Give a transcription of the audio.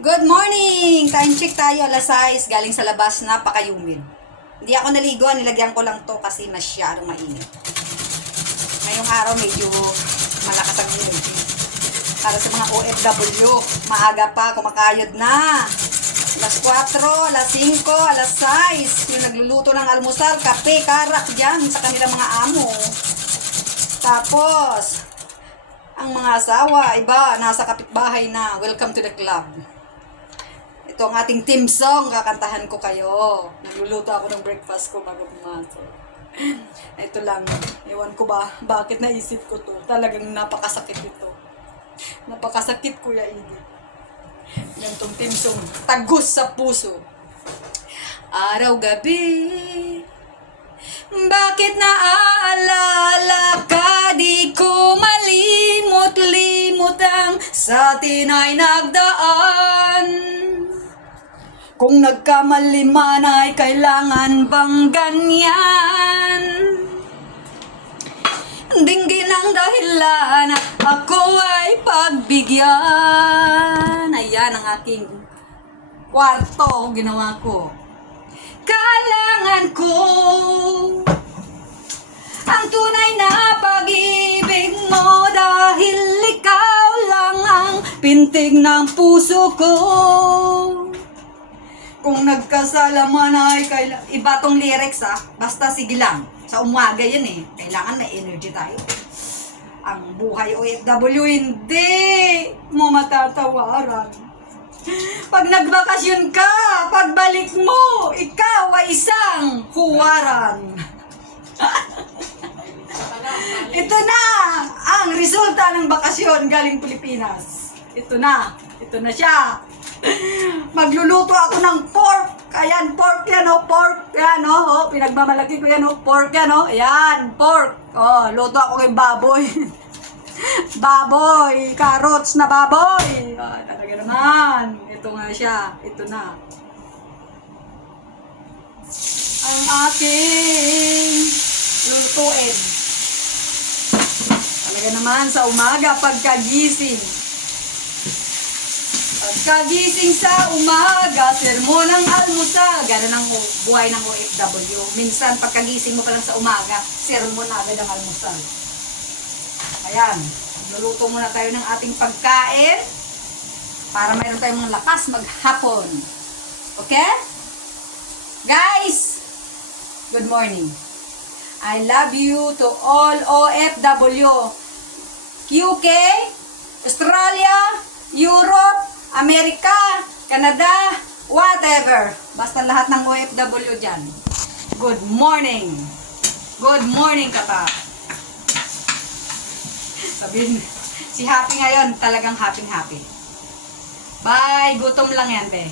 Good morning! Time check tayo, alas 6, galing sa labas, napaka-humid. Hindi ako naligo, nilagyan ko lang to kasi masyadong mainit. Ngayong araw medyo malakas ang energy. Para sa mga OFW, maaga pa, kumakayod na. Alas 4, alas 5, alas 6, yung nagluluto ng almusal, kape, karak dyan sa kanilang mga amo. Tapos, ang mga asawa, iba, nasa kapitbahay na. Welcome to the club. Ito ang ating team song. Kakantahan ko kayo. Nagluluto ako ng breakfast ko bago pumasok. Ito lang. Ewan ko ba, bakit naisip ko to. Talagang napakasakit ito. Napakasakit, Kuya Iggy. Yan tong team song. Tagus sa puso. Araw-gabi, bakit naaalala ka? Di ko malimot-limot ang sa atin ay nagdaan. Kung nagkamali man ay kailangan bang ganyan? Dinggin ang dahilan at ako ay pagbigyan. Ayan ang aking kwarto, ginawa ko. Kailangan ko ang tunay na pag-ibig mo dahil ikaw lang ang pintig ng puso ko. Kung nagkasalaman ay iba tong lyrics basta sige lang. Sa umaga yan kailangan may energy tayo. Ang buhay OFW hindi mo matatawaran. Pag nagbakasyon ka, pagbalik mo, ikaw ay isang huwaran. Ito na ang resulta ng bakasyon galing Pilipinas. Ito na siya. Magluluto ako ng pork. Ayan, pork yan pork yan pinagmamalaki ko yan pork yan ayan, pork. Luto ako ng baboy. Baboy, carrots na baboy. Talaga naman. Ito nga siya. Ito na. Ang aking lulutuin. Talaga naman sa umaga pagkagising. Pagkagising sa umaga, sermon ng almusal. Ganun ang buhay ng OFW. Minsan pagkagising mo pa lang sa umaga, sermon na agad ang almusal. Ayan, luluto muna tayo ng ating pagkain para mayroon tayong lakas maghapon. Okay? Guys, good morning. I love you to all OFW. UK, Australia, Europe, America, Canada, whatever. Basta lahat ng OFW dyan. Good morning. Good morning, kapa. Sabihin, si Happy ngayon, talagang happy. Bye! Gutom lang yan, be.